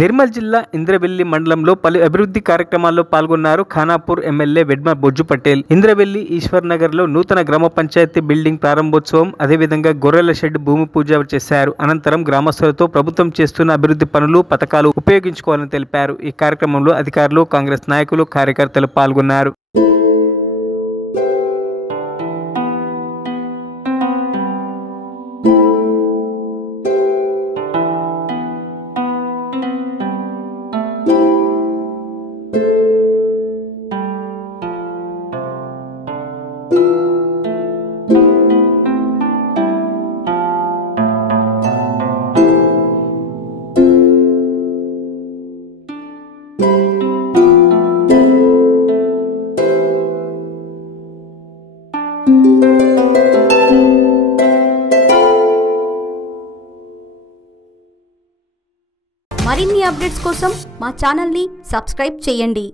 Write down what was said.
నిర్మల్ జిల్లా ఇంద్రవెల్లి మండలంలో పలు అభివృద్ధి కార్యక్రమాల్లో పాల్గొన్నారు ఖానాపూర్ ఎమ్మెల్యే వెడ్మ బొజ్జు పటేల్. ఇంద్రవెల్లి ఈశ్వర్ నగర్ లో నూతన గ్రామ పంచాయతీ బిల్డింగ్ ప్రారంభోత్సవం, అదేవిధంగా గొర్రెల షెడ్ భూమి పూజ చేశారు. అనంతరం గ్రామస్తులతో ప్రభుత్వం చేస్తున్న అభివృద్ధి పనులు, పథకాలు ఉపయోగించుకోవాలని తెలిపారు. ఈ కార్యక్రమంలో అధికారులు, కాంగ్రెస్ నాయకులు, కార్యకర్తలు పాల్గొన్నారు. మరిన్ని అప్డేట్స్ కోసం మా ఛానల్ని సబ్స్క్రైబ్ చేయండి.